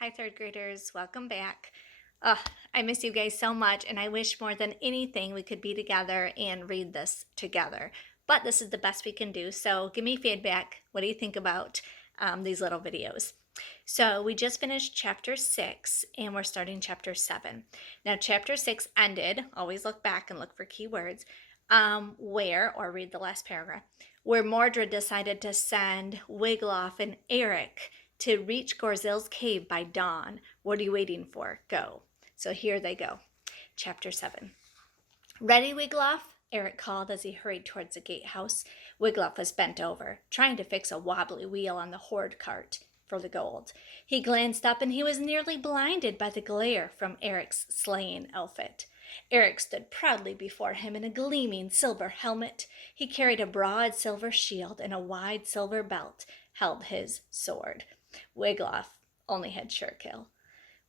Hi, third graders. Welcome back. I miss you guys so much, and I wish more than anything we could be together and read this together. But this is the best we can do, so give me feedback. What do you think about these little videos? So we just finished chapter 6, and we're starting chapter 7. Now, chapter 6 ended, always look back and look for keywords, or read the last paragraph, where Mordred decided to send Wiglaf and Eric to reach Gorzil's cave by dawn. What are you waiting for? Go. So here they go. Chapter 7. Ready, Wiglaf? Eric called as he hurried towards the gatehouse. Wiglaf was bent over, trying to fix a wobbly wheel on the hoard cart for the gold. He glanced up and he was nearly blinded by the glare from Eric's sleighing outfit. Eric stood proudly before him in a gleaming silver helmet. He carried a broad silver shield and a wide silver belt held his sword. Wiglaf only had Shirkill.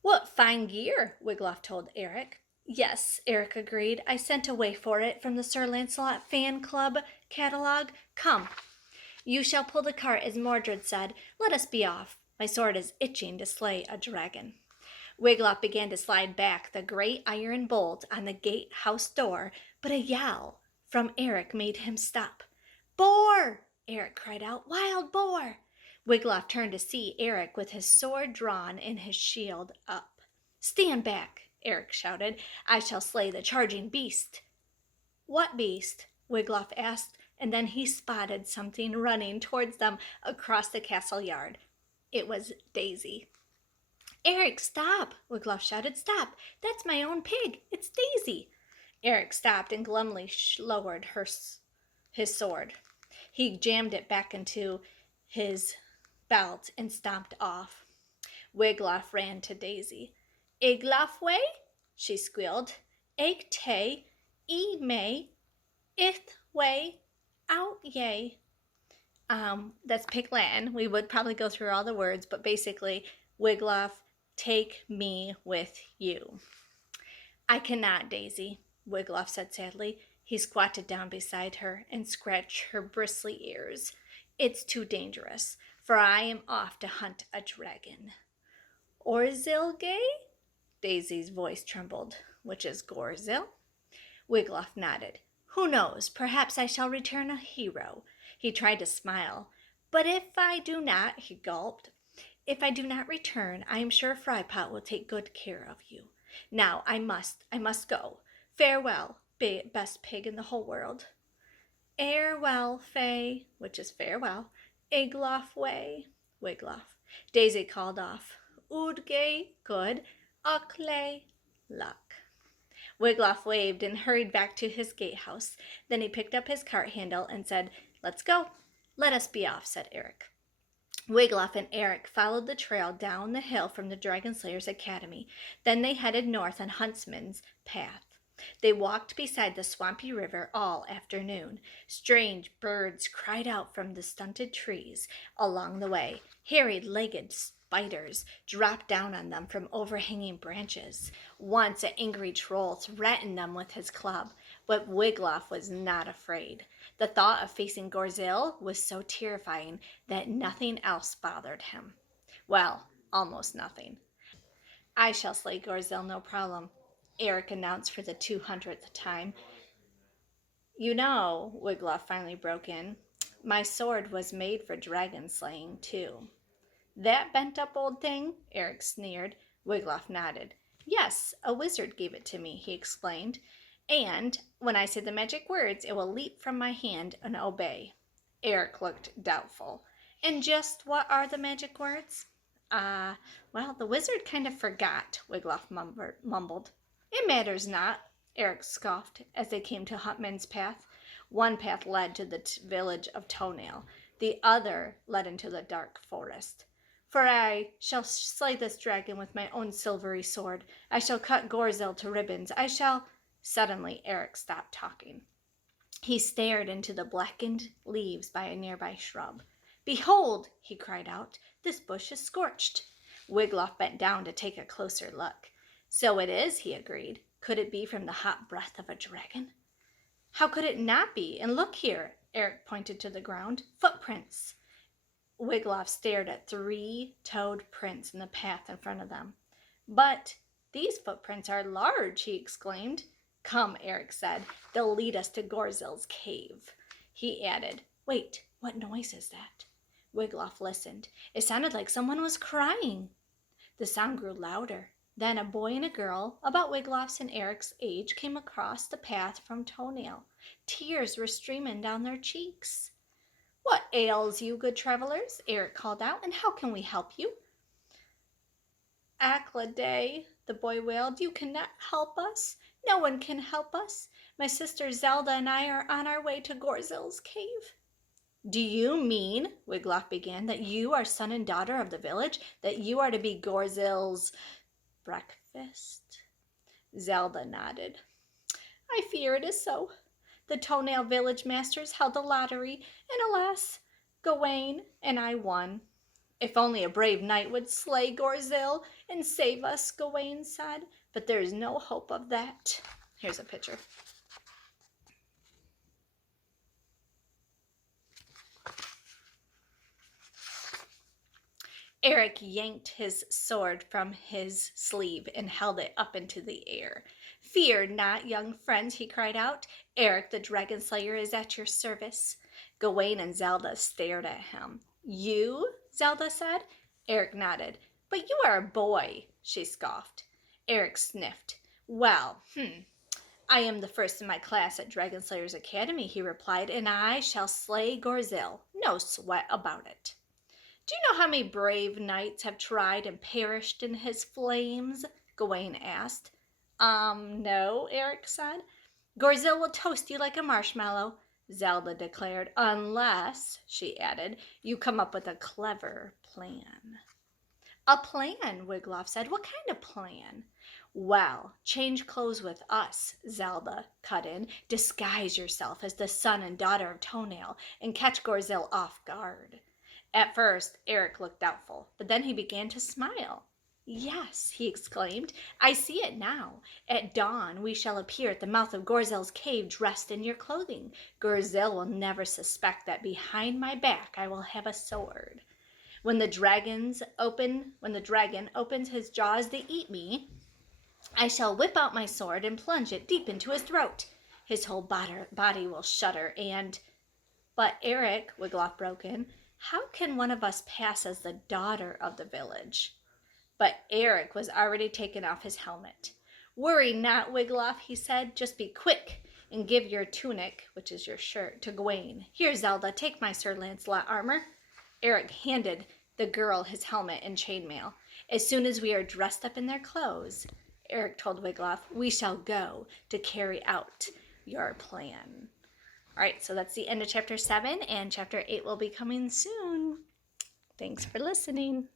What fine gear, Wiglaf told Eric. Yes, Eric agreed. I sent away for it from the Sir Lancelot Fan Club catalog. Come. You shall pull the cart, as Mordred said. Let us be off. My sword is itching to slay a dragon. Wiglaf began to slide back the great iron bolt on the gatehouse door, but a yowl from Eric made him stop. Boar! Eric cried out. Wild boar! Wiglaf turned to see Eric with his sword drawn and his shield up. Stand back, Eric shouted. I shall slay the charging beast. What beast? Wiglaf asked, and then he spotted something running towards them across the castle yard. It was Daisy. Eric, stop! Wiglaf shouted. Stop! That's my own pig. It's Daisy. Eric stopped and glumly lowered his sword. He jammed it back into his belt and stomped off. Wiglaf ran to Daisy. Iglafway? She squealed. Eg te, e may, ith way, out yay. That's Pig Latin. We would probably go through all the words, but basically, Wiglaf, take me with you. I cannot, Daisy, Wiglaf said sadly. He squatted down beside her and scratched her bristly ears. It's too dangerous, for I am off to hunt a dragon. Orzilgay? Daisy's voice trembled. Which is Gorzil? Wiglaf nodded. Who knows? Perhaps I shall return a hero. He tried to smile. But if I do not, he gulped. If I do not return, I am sure Frypot will take good care of you. Now I must go. Farewell, best pig in the whole world. Farewell, Fay, which is farewell. Iglaf way, Wiglaf. Daisy called off. Udgay, good. Ucklay, luck. Wiglaf waved and hurried back to his gatehouse. Then he picked up his cart handle and said, Let's go. Let us be off, said Eric. Wiglaf and Eric followed the trail down the hill from the Dragon Slayer's Academy. Then they headed north on Huntsman's Path. They walked beside the swampy river all afternoon. Strange birds cried out from the stunted trees along the way. Hairy-legged spiders dropped down on them from overhanging branches. Once an angry troll threatened them with his club, but Wiglaf was not afraid. The thought of facing Gorzil was so terrifying that nothing else bothered him. Well, almost nothing. I shall slay Gorzil, no problem, Eric announced for the 200th time. You know, Wiglaf finally broke in, my sword was made for dragon slaying, too. That bent-up old thing? Eric sneered. Wiglaf nodded. Yes, a wizard gave it to me, he explained. And when I say the magic words, it will leap from my hand and obey. Eric looked doubtful. And just what are the magic words? Well, the wizard kind of forgot, Wiglaf mumbled. It matters not, Eric scoffed as they came to Huntman's Path. One path led to the village of Toenail. The other led into the dark forest. For I shall slay this dragon with my own silvery sword. I shall cut Gorzil to ribbons. I shall... Suddenly, Eric stopped talking. He stared into the blackened leaves by a nearby shrub. Behold, he cried out, this bush is scorched. Wiglaf bent down to take a closer look. So it is, he agreed. Could it be from the hot breath of a dragon? How could it not be? And look here, Eric pointed to the ground. Footprints. Wiglaf stared at 3-toed prints in the path in front of them. But these footprints are large, he exclaimed. Come, Eric said. They'll lead us to Gorzil's cave. He added, Wait, what noise is that? Wiglaf listened. It sounded like someone was crying. The sound grew louder. Then a boy and a girl, about Wiglaf's and Eric's age, came across the path from Toenail. Tears were streaming down their cheeks. What ails you, good travelers? Eric called out, and how can we help you? Acladay, the boy wailed, you cannot help us. No one can help us. My sister Zelda and I are on our way to Gorzil's cave. Do you mean, Wiglaf began, that you are son and daughter of the village, that you are to be Gorzil's breakfast? Zelda nodded. I fear it is so. The Toenail village masters held a lottery, and alas, Gawain and I won. If only a brave knight would slay Gorzil and save us, Gawain said, but there is no hope of that. Here's a picture. Eric yanked his sword from his sleeve and held it up into the air. Fear not, young friends, he cried out. Eric the Dragon Slayer is at your service. Gawain and Zelda stared at him. You? Zelda said. Eric nodded. But you are a boy, she scoffed. Eric sniffed. Well, I am the first in my class at Dragon Slayer's Academy, he replied, and I shall slay Gorzil. No sweat about it. Do you know how many brave knights have tried and perished in his flames? Gawain asked. No, Eric said. Gorzil will toast you like a marshmallow, Zelda declared, unless, she added, you come up with a clever plan. A plan, Wiglaf said. What kind of plan? Well, change clothes with us, Zelda cut in. Disguise yourself as the son and daughter of Toenail and catch Gorzil off guard. At first, Eric looked doubtful, but then he began to smile. Yes, he exclaimed, I see it now. At dawn, we shall appear at the mouth of Gorzil's cave dressed in your clothing. Gorzil will never suspect that behind my back I will have a sword. When the dragon opens his jaws to eat me, I shall whip out my sword and plunge it deep into his throat. His whole body will shudder and... But Eric, Wiglaf broke in, how can one of us pass as the daughter of the village? But Eric was already taking off his helmet. Worry not, Wiglaf, he said. Just be quick and give your tunic, which is your shirt, to Gawain. Here, Zelda, take my Sir Lancelot armor. Eric handed the girl his helmet and chainmail. As soon as we are dressed up in their clothes, Eric told Wiglaf, we shall go to carry out your plan. All right, so that's the end of chapter 7, and chapter 8 will be coming soon. Thanks for listening.